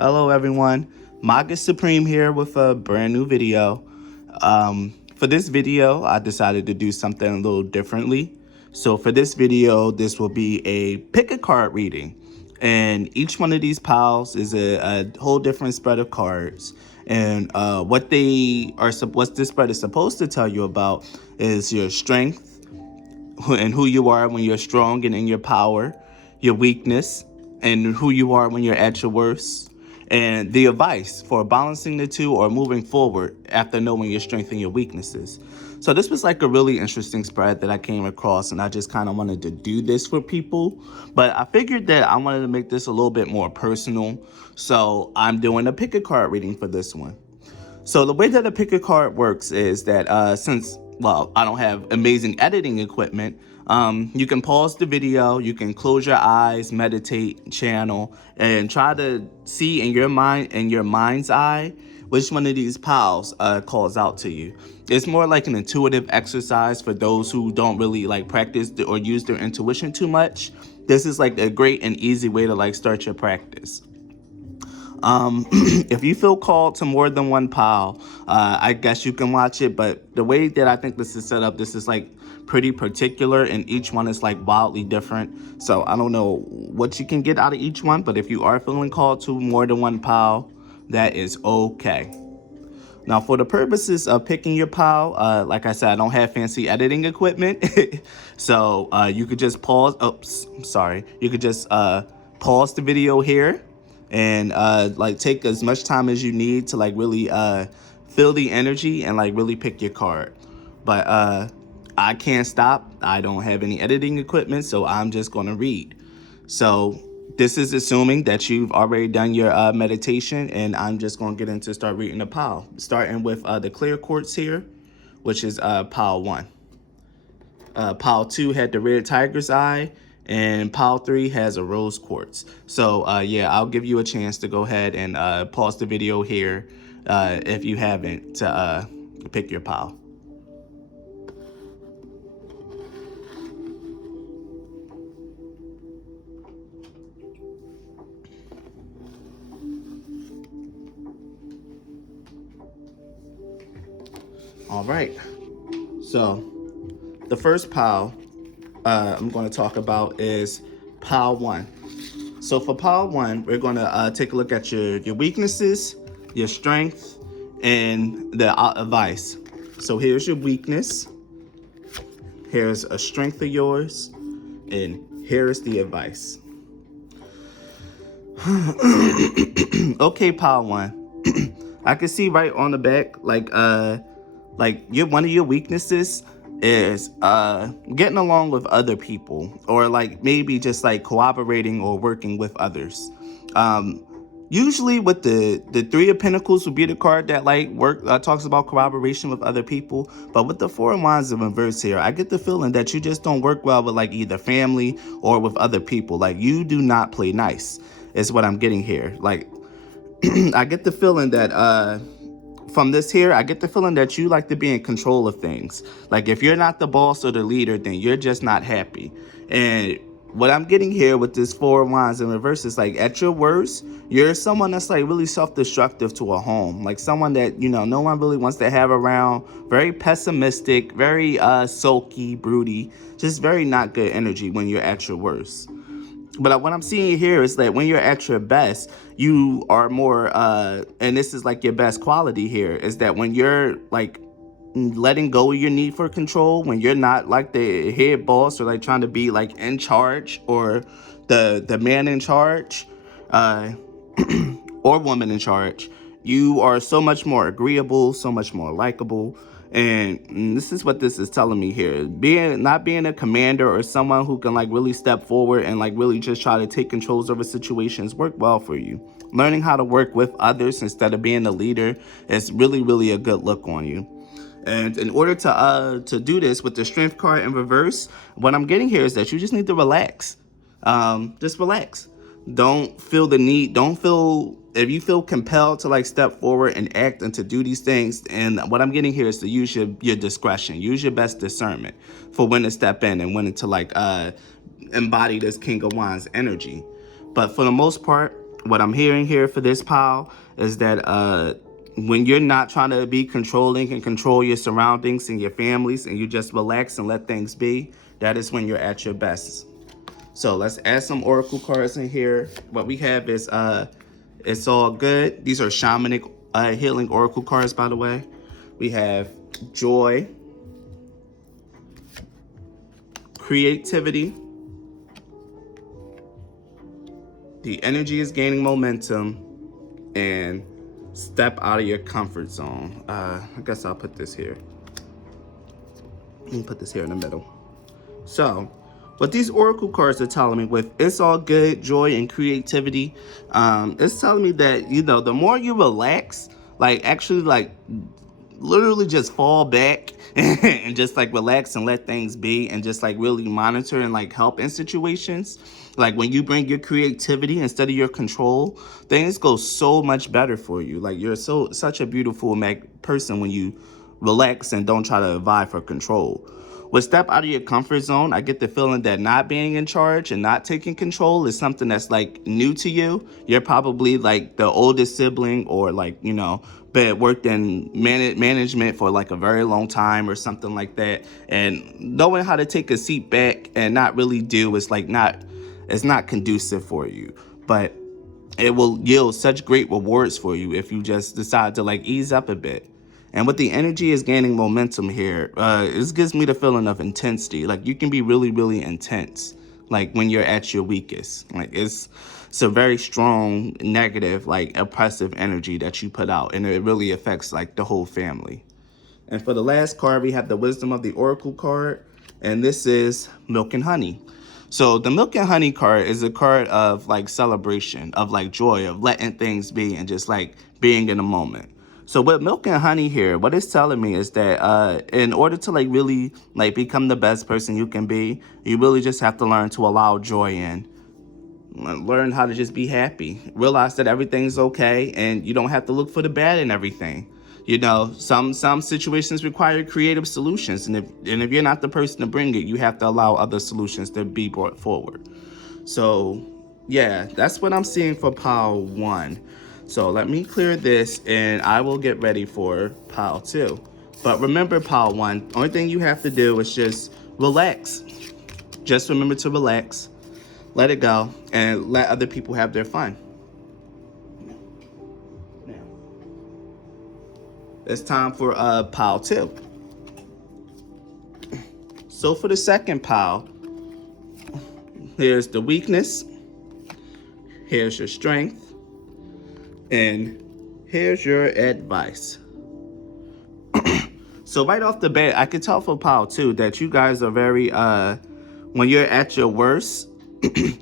Hello everyone, Magus Supreme here with a brand new video. For this video, I decided to do something a little differently. So for this video, this will be a pick a card reading. And each one of these piles is a whole different spread of cards. And what this spread is supposed to tell you about is your strength and who you are when you're strong and in your power, your weakness, and who you are when you're at your worst, and the advice for balancing the two or moving forward after knowing your strengths and your weaknesses. So this was like a really interesting spread that I came across, and I just kind of wanted to do this for people. But I figured that I wanted to make this a little bit more personal, so I'm doing a pick a card reading for this one. So the way that a pick a card works is that since I don't have amazing editing equipment, you can pause the video, you can close your eyes, meditate, channel, and try to see in your mind's eye, which one of these piles calls out to you. It's more like an intuitive exercise for those who don't really like practice or use their intuition too much. This is like a great and easy way to like start your practice. If you feel called to more than one pile, I guess you can watch it, but the way that I think this is set up, this is like pretty particular, and each one is like wildly different. So I don't know what you can get out of each one, but if you are feeling called to more than one pile, that is okay. Now, for the purposes of picking your pile, like I said, I don't have fancy editing equipment. So you could just pause. You could just pause the video here and like take as much time as you need to like really feel the energy and like really pick your card. But I can't stop. I don't have any editing equipment, so I'm just going to read. So this is assuming that you've already done your meditation, and I'm just going to get into start reading the pile, starting with the clear quartz here, which is pile 1. Pile 2 had the red tiger's eye, and pile 3 has a rose quartz. So yeah, I'll give you a chance to go ahead and pause the video here if you haven't to pick your pile. All right, so the first pile I'm going to talk about is pile 1. So for pile 1, we're going to take a look at your weaknesses, your strength, and the advice. So here's your weakness, here's a strength of yours, and here's the advice. Okay, pile 1. I can see right on the back, like one of your weaknesses is getting along with other people, or like maybe just like cooperating or working with others. Usually with the 3 of Pentacles would be the card that like talks about collaboration with other people, but with the 4 of Wands in reverse here, I get the feeling that you just don't work well with like either family or with other people. Like you do not play nice is what I'm getting here. Like I get the feeling that from this here, I get the feeling that you like to be in control of things. Like if you're not the boss or the leader, then you're just not happy. And what I'm getting here with this 4 of Wands in reverse is like at your worst, you're someone that's like really self-destructive to a home. Like someone that, you know, no one really wants to have around. Very pessimistic, very sulky, broody, just very not good energy when you're at your worst. But what I'm seeing here is that when you're at your best, you are more, and this is like your best quality here, is that when you're like letting go of your need for control, when you're not like the head boss or like trying to be like in charge or the man in charge or woman in charge, you are so much more agreeable, so much more likable. And this is what this is telling me here. Not being a commander or someone who can like really step forward and like really just try to take controls over situations work well for you. Learning how to work with others instead of being a leader is really, really a good look on you. And in order to do this with the strength card in reverse, what I'm getting here is that you just need to relax. Just relax. Don't feel the need. If you feel compelled to like step forward and act and to do these things, and what I'm getting here is to use your discretion, use your best discernment for when to step in and when to like embody this King of Wands energy. But for the most part, what I'm hearing here for this pile is that when you're not trying to be controlling and control your surroundings and your families, and you just relax and let things be, that is when you're at your best. So let's add some oracle cards in here. What we have is it's all good. These are shamanic healing oracle cards, by the way. We have joy, creativity, the energy is gaining momentum, and step out of your comfort zone. I guess I'll put this here. Let me put this here in the middle. So, what these oracle cards are telling me with it's all good, joy, and creativity, it's telling me that, you know, the more you relax, like actually like literally just fall back and just like relax and let things be and just like really monitor and like help in situations. Like when you bring your creativity instead of your control, things go so much better for you. Like you're such a beautiful person when you relax and don't try to vie for control. With step out of your comfort zone, I get the feeling that not being in charge and not taking control is something that's like new to you. You're probably like the oldest sibling, or like, you know, but worked in management for like a very long time or something like that. And knowing how to take a seat back and not really do is like it's not conducive for you. But it will yield such great rewards for you if you just decide to like ease up a bit. And what the energy is gaining momentum here, it gives me the feeling of intensity. Like you can be really, really intense, like when you're at your weakest. Like it's a very strong, negative, like oppressive energy that you put out, and it really affects like the whole family. And for the last card, we have the Wisdom of the Oracle card, and this is Milk and Honey. So the Milk and Honey card is a card of like celebration, of like joy, of letting things be and just like being in the moment. So with Milk and Honey here, what it's telling me is that in order to like really like become the best person you can be, you really just have to learn to allow joy in. Learn how to just be happy. Realize that everything's okay and you don't have to look for the bad in everything. You know, some situations require creative solutions, and if you're not the person to bring it, you have to allow other solutions to be brought forward. So yeah, that's what I'm seeing for pile 1. So let me clear this and I will get ready for pile 2. But remember, pile 1, only thing you have to do is just relax. Just remember to relax, let it go, and let other people have their fun. Now, it's time for pile 2. So for the second pile, here's the weakness, here's your strength, and here's your advice. So right off the bat, I could tell for pile 2 that you guys are very, when you're at your worst,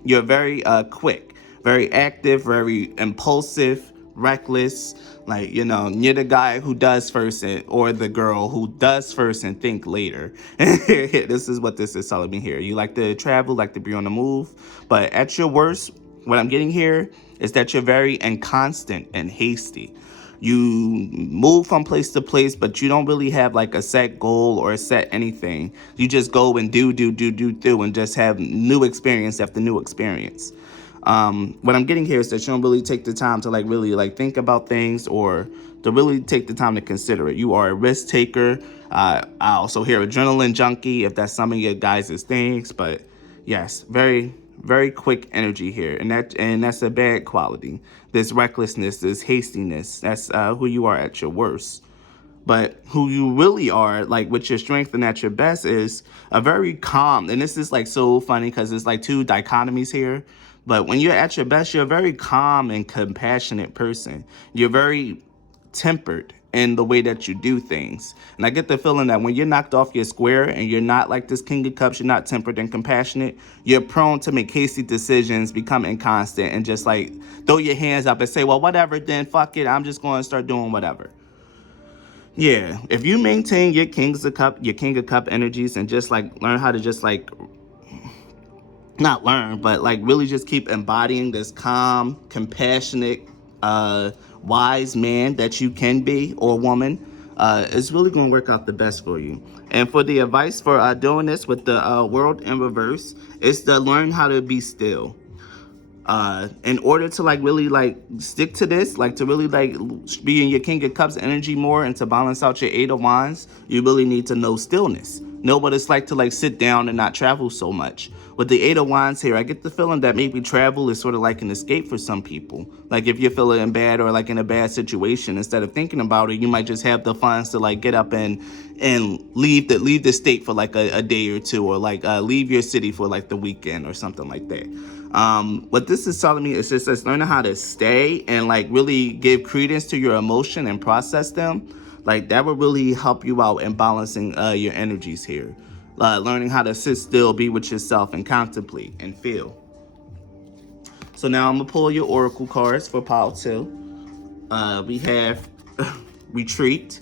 you're very quick, very active, very impulsive, reckless. Like, you know, you're the guy who does first or the girl who does first and think later. This is what this is telling me here. You like to travel, like to be on the move, but at your worst, what I'm getting here is that you're very inconstant and hasty. You move from place to place, but you don't really have like a set goal or a set anything. You just go and do and just have new experience after new experience. What I'm getting here is that you don't really take the time to like really like think about things or to really take the time to consider it. You are a risk taker. I also hear adrenaline junkie, if that's some of your guys' things, but yes, very, very quick energy here, and that's a bad quality. This recklessness, this hastiness, that's who you are at your worst. But who you really are, like with your strength and at your best, is a very calm. And this is like so funny because it's like two dichotomies here. But when you're at your best, you're a very calm and compassionate person. You're very tempered in the way that you do things. And I get the feeling that when you're knocked off your square and you're not like this King of Cups, you're not tempered and compassionate, you're prone to make hasty decisions, become inconstant, and just like throw your hands up and say, well, whatever, then fuck it, I'm just going to start doing whatever. Yeah, if you maintain your King of Cup energies and just like learn how to just like, not learn, but like really just keep embodying this calm, compassionate, wise man that you can be, or woman, it's really going to work out the best for you. And for the advice for doing this with the world in reverse, is to learn how to be still. In order to like really like stick to this, like to really like be in your King of Cups energy more and to balance out your Eight of Wands, you really need to know stillness. Know what it's like to like sit down and not travel so much. With the Eight of Wands here, I get the feeling that maybe travel is sort of like an escape for some people. Like if you're feeling bad or like in a bad situation, instead of thinking about it, you might just have the funds to like get up and leave the state for like a day or two, or like leave your city for like the weekend or something like that. What this is telling me is just learning how to stay and like really give credence to your emotion and process them. Like that would really help you out in balancing your energies here. Learning how to sit still, be with yourself, and contemplate and feel. So now I'm gonna pull your oracle cards for pile 2. We have retreat.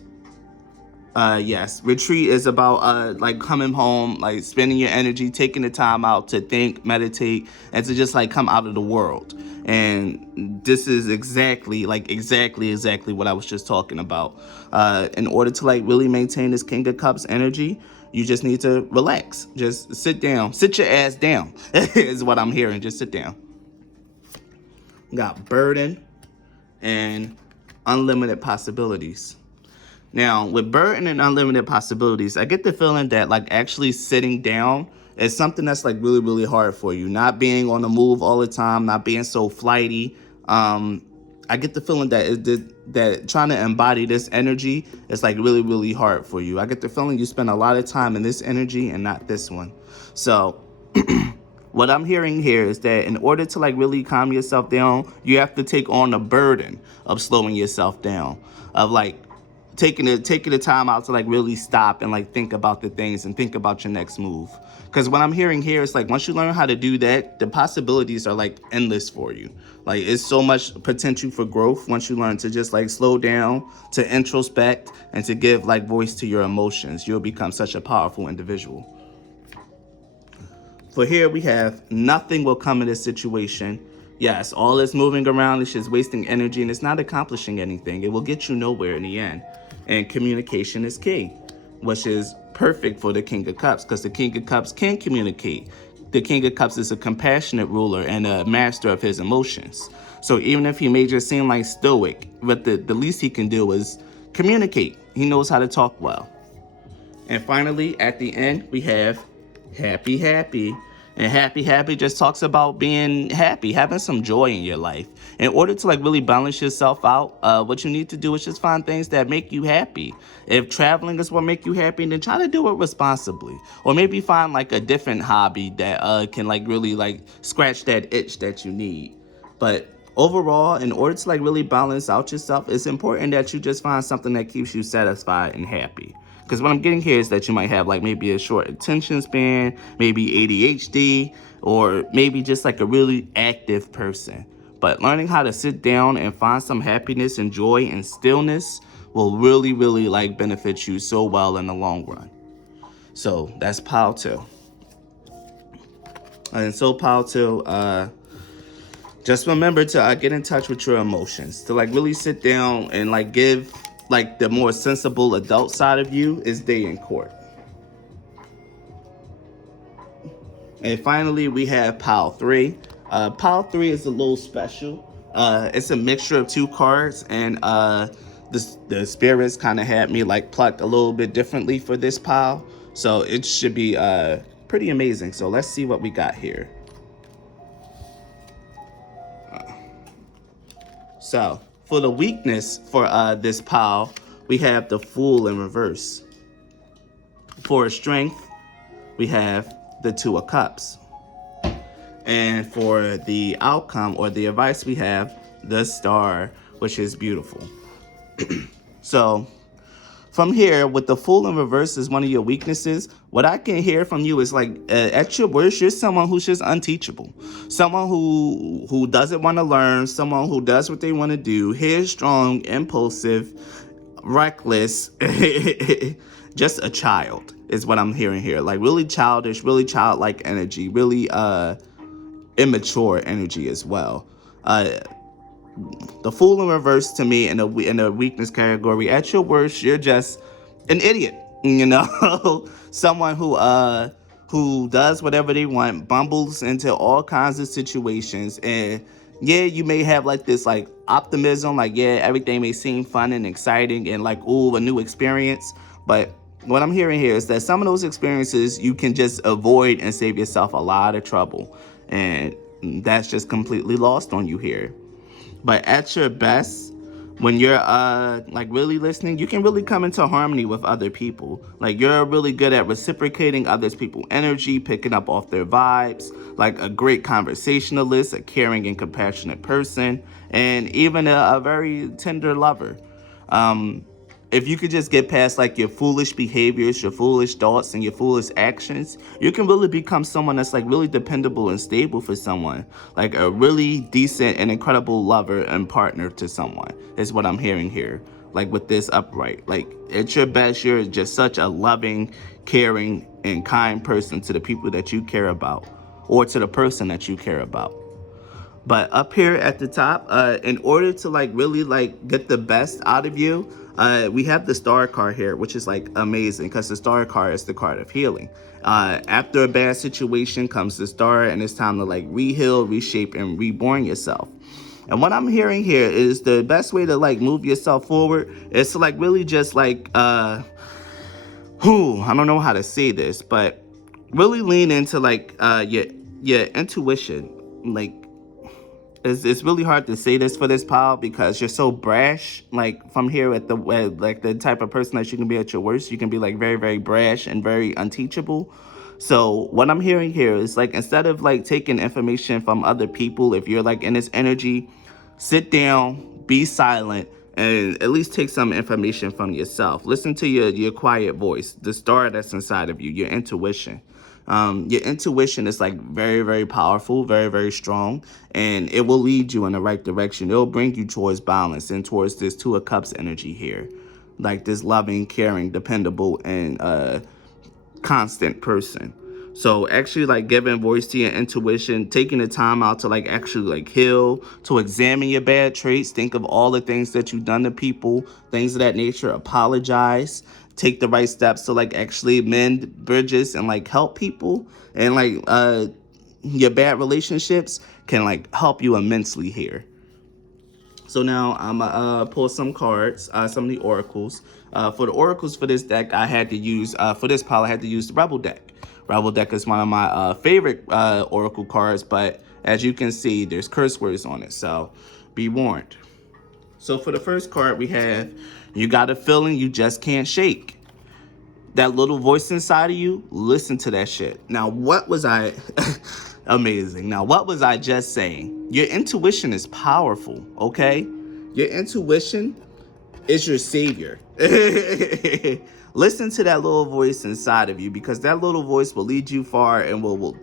Yes, retreat is about like coming home, like spending your energy, taking the time out to think, meditate, and to just like come out of the world. And this is exactly what I was just talking about. In order to like really maintain this King of Cups energy, you just need to relax. Just sit down, sit your ass down is what I'm hearing. Just sit down. Got burden and unlimited possibilities. Now, with burden and unlimited possibilities, I get the feeling that like actually sitting down is something that's like really, really hard for you. Not being on the move all the time, not being so flighty. I get the feeling that trying to embody this energy is like really, really hard for you. I get the feeling you spend a lot of time in this energy and not this one. So what I'm hearing here is that in order to like really calm yourself down, you have to take on the burden of slowing yourself down, of like taking the time out to like really stop and like think about the things and think about your next move. Because what I'm hearing here is like once you learn how to do that, the possibilities are like endless for you. Like it's so much potential for growth once you learn to just like slow down, to introspect, and to give like voice to your emotions. You'll become such a powerful individual. For here we have nothing will come in this situation. Yes, all this moving around is just wasting energy and it's not accomplishing anything. It will get you nowhere in the end. And communication is key, which is perfect for the King of Cups because the King of Cups can communicate. The King of Cups is a compassionate ruler and a master of his emotions. So even if he may just seem like stoic, but the least he can do is communicate. He knows how to talk well. And finally, at the end, we have happy, happy. And happy, happy just talks about being happy, having some joy in your life. In order to like really balance yourself out, what you need to do is just find things that make you happy. If traveling is what make you happy, then try to do it responsibly. Or maybe find like a different hobby that can like really like scratch that itch that you need. But overall, in order to like really balance out yourself, it's important that you just find something that keeps you satisfied and happy. Because what I'm getting here is that you might have like maybe a short attention span, maybe ADHD, or maybe just like a really active person. But learning how to sit down and find some happiness and joy and stillness will really, really like benefit you so well in the long run. So that's pile 2. And so pile 2, just remember to get in touch with your emotions, to like really sit down and like give like the more sensible adult side of you is day in court. And finally, we have pile 3. Pile 3 is a little special. It's a mixture of 2 cards, and the spirits kind of had me like pluck a little bit differently for this pile. So it should be pretty amazing. So let's see what we got here. So for the weakness for this pile, we have the Fool in reverse. For strength, we have the 2 of Cups. And for the outcome or the advice, we have the Star, which is beautiful. So from here, with the Fool in reverse is one of your weaknesses, what I can hear from you is like, at your worst, you're someone who's just unteachable. Someone who doesn't want to learn, someone who does what they want to do, headstrong, impulsive, reckless, just a child is what I'm hearing here. Like really childish, really childlike energy, really immature energy as well. The Fool in reverse to me in a weakness category, at your worst, you're just an idiot, you know? Someone who who does whatever they want, bumbles into all kinds of situations. And yeah, you may have like this like optimism, like yeah, everything may seem fun and exciting and like, ooh, a new experience. But what I'm hearing here is that some of those experiences you can just avoid and save yourself a lot of trouble. And that's just completely lost on you here. But at your best, when you're like really listening, you can really come into harmony with other people. Like you're really good at reciprocating others people's energy, picking up off their vibes, like a great conversationalist, a caring and compassionate person, and even a very tender lover. um if you could just get past like your foolish behaviors, your foolish thoughts, and your foolish actions, you can really become someone that's like really dependable and stable for someone, like a really decent and incredible lover and partner to someone, is what I'm hearing here. Like with this upright, like at your best, you're just such a loving, caring, and kind person to the people that you care about, or to the person that you care about. But up here at the top, in order to like really like get the best out of you, we have the star card here, which is like amazing because the star card is the card of healing. After a bad situation comes the star, and it's time to like re-heal, reshape, and reborn yourself. And what I'm hearing here is the best way to like move yourself forward is to like really just like I don't know how to say this, but really lean into like your intuition. Like it's really hard to say this for this pile because you're so brash. Like from here at the like the type of person that you can be at your worst, you can be like very, very brash and very unteachable. So what I'm hearing here is like instead of like taking information from other people, if you're like in this energy, sit down, be silent, and at least take some information from yourself. Listen to your quiet voice, the star that's inside of you, your intuition. Your intuition is like very, very powerful, very, very strong, and it will lead you in the right direction. It'll bring you towards balance and towards this Two of Cups energy here, like this loving, caring, dependable, and constant person. So actually like giving voice to your intuition, taking the time out to like actually like heal, to examine your bad traits, think of all the things that you've done to people, things of that nature, apologize, take the right steps to like actually mend bridges and like help people. And like your bad relationships can like help you immensely here. So now I'm gonna pull some cards, some of the oracles. For the oracles for this deck, I had to use, for this pile, I had to use the Rebel deck. Rebel deck is one of my favorite oracle cards, but as you can see, there's curse words on it, so be warned. So for the first card, we have, you got a feeling you just can't shake. That little voice inside of you, listen to that shit. Now, what was I... Amazing. Now, what was I just saying? Your intuition is powerful, okay? Your intuition is your savior. Listen to that little voice inside of you, because that little voice will lead you far and will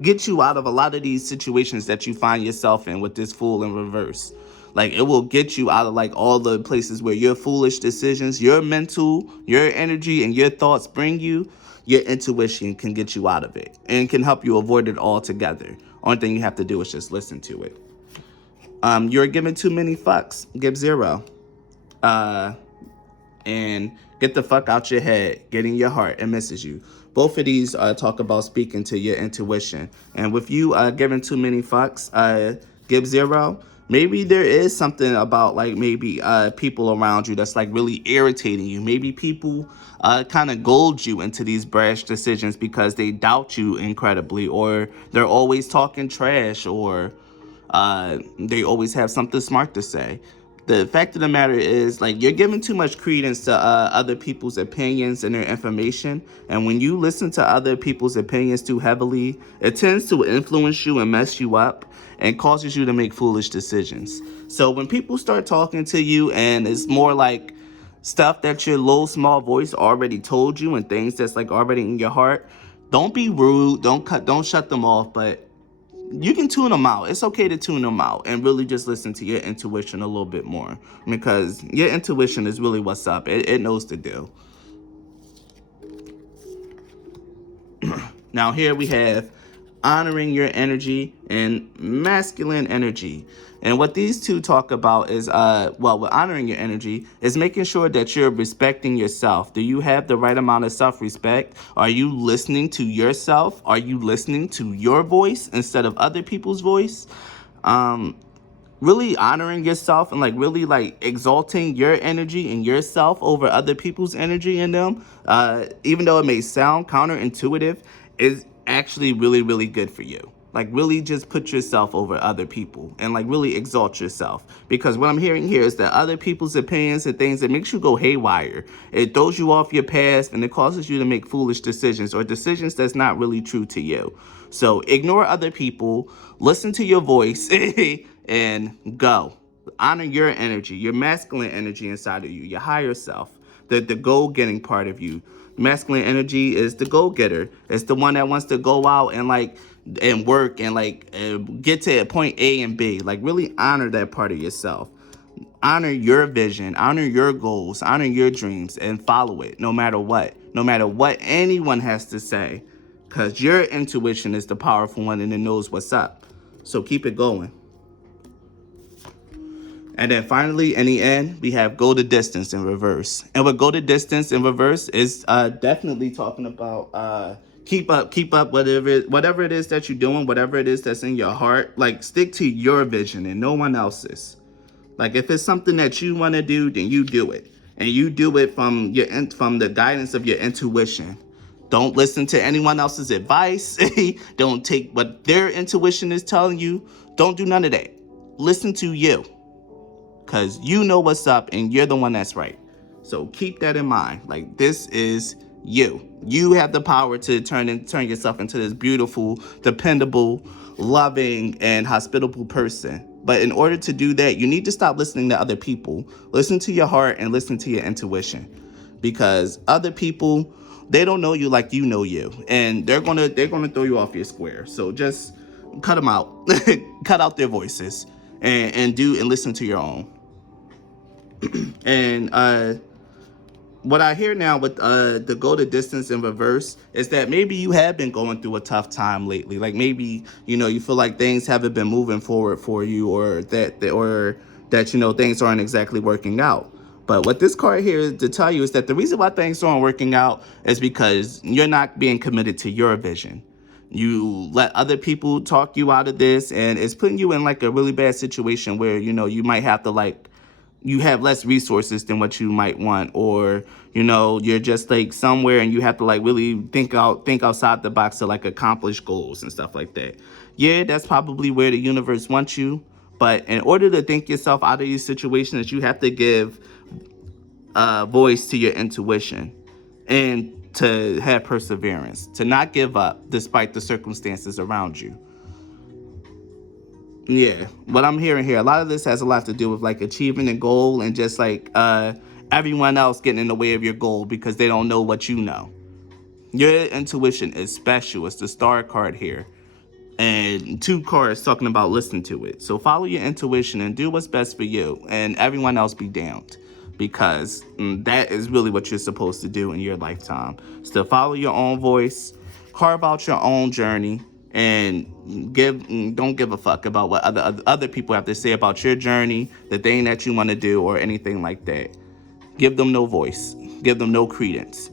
get you out of a lot of these situations that you find yourself in with this Fool in reverse. Like it will get you out of like all the places where your foolish decisions, your mental, your energy, and your thoughts bring you. Your intuition can get you out of it and can help you avoid it altogether. Only thing you have to do is just listen to it. You're giving too many fucks. Give 0. And get the fuck out your head, get in your heart, it misses you. Both of these talk about speaking to your intuition. And with you giving too many fucks, give 0. Maybe there is something about like maybe people around you that's like really irritating you. Maybe people kind of gold you into these brash decisions because they doubt you incredibly, or they're always talking trash, or they always have something smart to say. The fact of the matter is, like, you're giving too much credence to other people's opinions and their information. And when you listen to other people's opinions too heavily, it tends to influence you and mess you up and causes you to make foolish decisions. So when people start talking to you and it's more like stuff that your little small voice already told you and things that's like already in your heart, don't be rude, don't shut them off, but you can tune them out. It's okay to tune them out and really just listen to your intuition a little bit more, because your intuition is really what's up. It knows the deal. Now here we have honoring your energy and masculine energy. And what these two talk about is, well, with honoring your energy is making sure that you're respecting yourself. Do you have the right amount of self-respect? Are you listening to yourself? Are you listening to your voice instead of other people's voice? Really honoring yourself and like really like exalting your energy and yourself over other people's energy in them, even though it may sound counterintuitive, is actually really, really good for you. Like really just put yourself over other people and like really exalt yourself. Because what I'm hearing here is that other people's opinions and things, it makes you go haywire. It throws you off your path and it causes you to make foolish decisions or decisions that's not really true to you. So ignore other people, listen to your voice, and go. Honor your energy, your masculine energy inside of you, your higher self, the goal-getting part of you. Masculine energy is the go-getter. It's the one that wants to go out and like and work and like get to point A and B. Like really honor that part of yourself. Honor your vision, honor your goals, honor your dreams, and follow it no matter what anyone has to say, because your intuition is the powerful one and it knows what's up. So keep it going. And then finally, in the end, we have go the distance in reverse. And what go the distance in reverse is definitely talking about keep up, whatever it is that you're doing, whatever it is that's in your heart. Like stick to your vision and no one else's. Like if it's something that you want to do, then you do it. And you do it from the guidance of your intuition. Don't listen to anyone else's advice. Don't take what their intuition is telling you. Don't do none of that. Listen to you. Because you know what's up and you're the one that's right. So keep that in mind. Like this is you. You have the power to turn yourself into this beautiful, dependable, loving, and hospitable person. But in order to do that, you need to stop listening to other people. Listen to your heart and listen to your intuition. Because other people, they don't know you like you know you. And they're gonna throw you off your square. So just cut them out. Cut out their voices and listen to your own. And what I hear now with the go the distance in reverse is that maybe you have been going through a tough time lately. Like maybe, you feel like things haven't been moving forward for you, or that things aren't exactly working out. But what this card here is to tell you is that the reason why things aren't working out is because you're not being committed to your vision. You let other people talk you out of this, and it's putting you in like a really bad situation where, you might have to you have less resources than what you might want, or, you're just like somewhere and you have to like really think outside the box to like accomplish goals and stuff like that. Yeah, that's probably where the universe wants you. But in order to think yourself out of these situations, you have to give voice to your intuition and to have perseverance, to not give up despite the circumstances around you. Yeah, what I'm hearing here, a lot of this has a lot to do with like achieving a goal and just like everyone else getting in the way of your goal because they don't know what you know. Your intuition is special. It's the star card here. And 2 cards talking about listen to it. So follow your intuition and do what's best for you, and everyone else be damned. Because that is really what you're supposed to do in your lifetime. So follow your own voice, carve out your own journey, and don't give a fuck about what other people have to say about your journey, the thing that you want to do, or anything like that. Give them no voice. Give them no credence.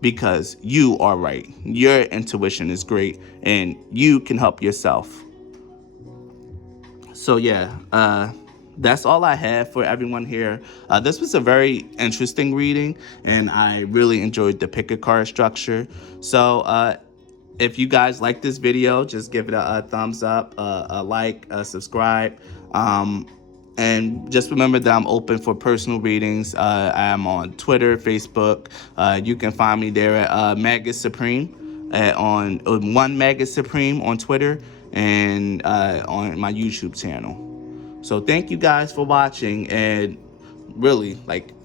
Because you are right. Your intuition is great, and you can help yourself. So yeah, that's all I have for everyone here. This was a very interesting reading, and I really enjoyed the pick a card structure. So if you guys like this video, just give it a thumbs up, a like, subscribe. And just remember that I'm open for personal readings. I'm on Twitter, Facebook. You can find me there at Maggot Supreme, on One Maggot Supreme on Twitter, and on my YouTube channel. So thank you guys for watching, and really,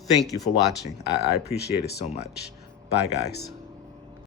thank you for watching. I appreciate it so much. Bye, guys.